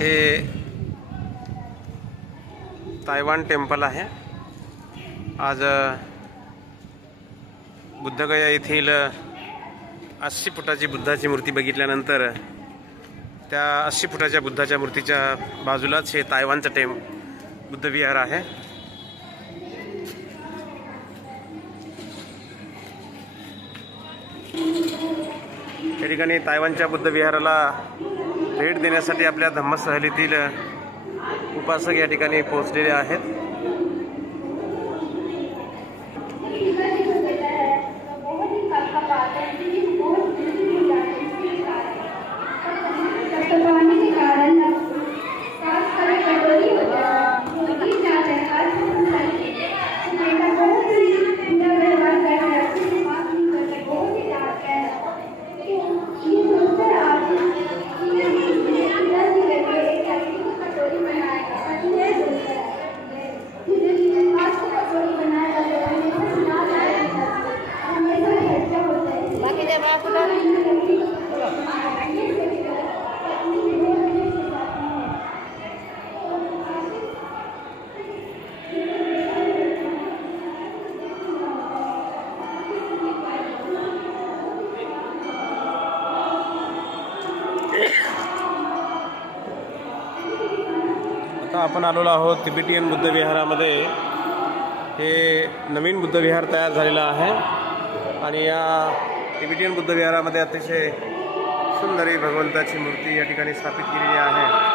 हे Taiwan temple आहे. आज बुद्धगया येथील अस्सी फुटाची बुद्धाची मूर्ती बघितल्यानंतर त्या अस्सी फुटाच्या बुद्धाच्या मूर्तीच्या बाजूलाच हे तायवानचं टेम बुद्धविहार आहे. या ठिकाणी तायवानच्या बुद्ध विहाराला भेट देण्यासाठी आपल्या धम्मसहलीतील उपासक या ठिकाणी पोहोचलेले आहेत. आपण आलेलो आहोत तिबेटियन बुद्ध विहारामध्ये हे नवीन बुद्ध विहार तयार झालेलं आहे. आणि या तिबेटियन बुद्ध विहारामध्ये अतिशय सुंदर ही भगवंताची मूर्ती या ठिकाणी स्थापित केलेली आहे.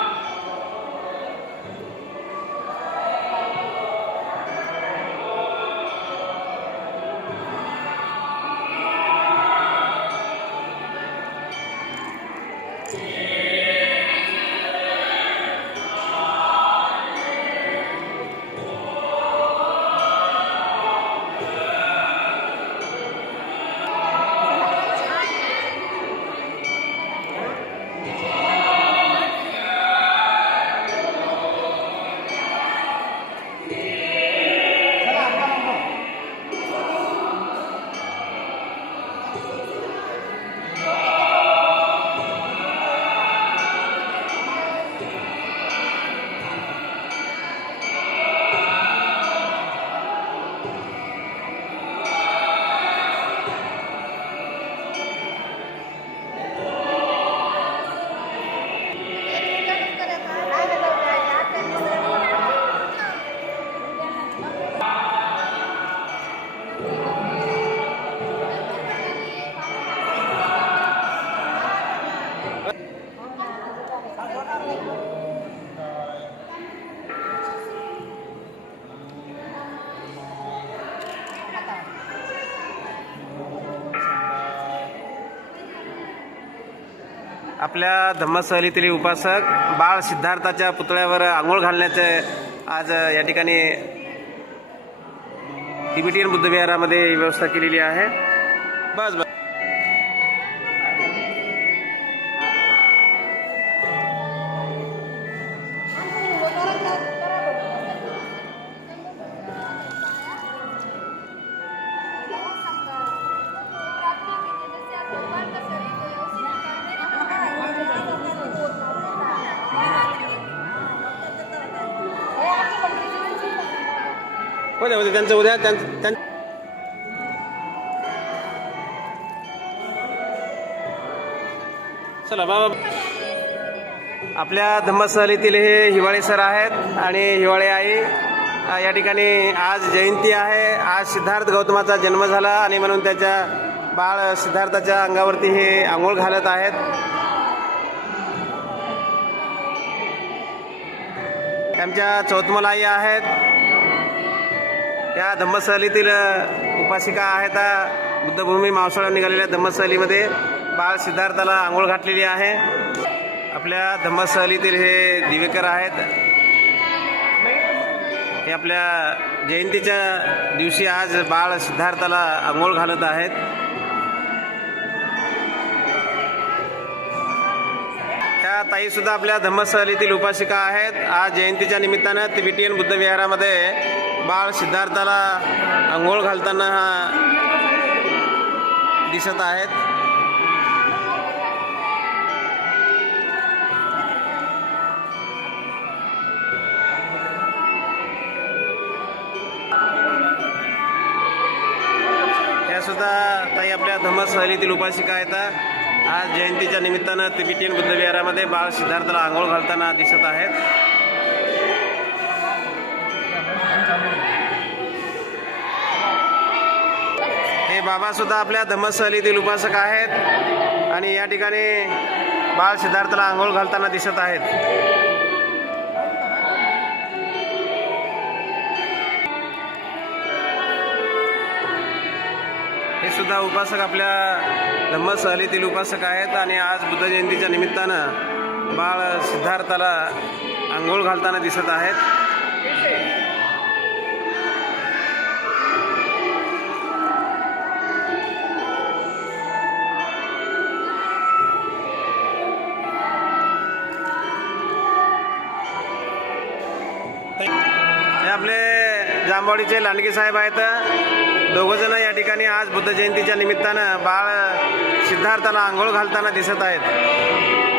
आपल्या धम्मसहलीतील उपासक बाळ सिद्धार्थाच्या पुतळ्यावर आंघोळ घालण्याचे आज या ठिकाणी तिबिटियन बुद्ध विहारामध्ये व्यवस्था केलेली आहे. बस बस. उद्या होते त्यांचं उद्या त्यांचं त्यां चला बाबा. आपल्या धम्मसहलीतील हे हिवाळे सर आहेत आणि हिवाळे आई या ठिकाणी आज जयंती आहे. आज सिद्धार्थ गौतमाचा जन्म झाला आणि म्हणून त्याच्या बाळ सिद्धार्थाच्या अंगावरती हे आंघोळ घालत आहेत. आमच्या चौतमल आई आहेत. या धम्मसहलीतील उपासिका आहेत अ, बुद्धभूमी मावसाळा निघालेल्या धम्मसहलीमध्ये बाळ सिद्धार्थाला आंघोळ घातलेली आहे. आपल्या धम्मसहलीतील हे दिवेकर आहेत. हे आपल्या जयंतीच्या दिवशी आज बाळ सिद्धार्थाला आंघोळ घालत आहेत. त्या ताईसुद्धा आपल्या धम्मसहलीतील उपासिका आहेत. आज जयंतीच्या निमित्तानं तिबिटियन बुद्ध विहारामध्ये बाळ सिद्धार्थाला आंघोळ घालताना हा दिसत आहेत. सुद्धा ताई आपल्या धम्मसहलीतील उपासिका आहेत. आज जयंतीच्या निमित्तानं तिबिटीन बुद्धविहारामध्ये बाळ सिद्धार्थाला आंघोळ घालताना दिसत आहेत. हे बाबा सुद्धा आपल्या धम्मसहलीतील उपासक आहेत आणि या ठिकाणी बाळ सिद्धार्थला आंघोळ घालताना दिसत आहेत. हे सुद्धा उपासक आपल्या धम्मसहलीतील उपासक आहेत आणि आज बुद्ध जयंतीच्या निमित्तानं बाळ सिद्धार्थाला आंघोळ घालताना दिसत आहेत. आपले जांभवाडीचे लांडगे साहेब आहेत. दोघंजण या ठिकाणी आज बुद्ध जयंतीच्या निमित्तानं बाळ सिद्धार्थाला आंघोळ घालताना दिसत आहेत.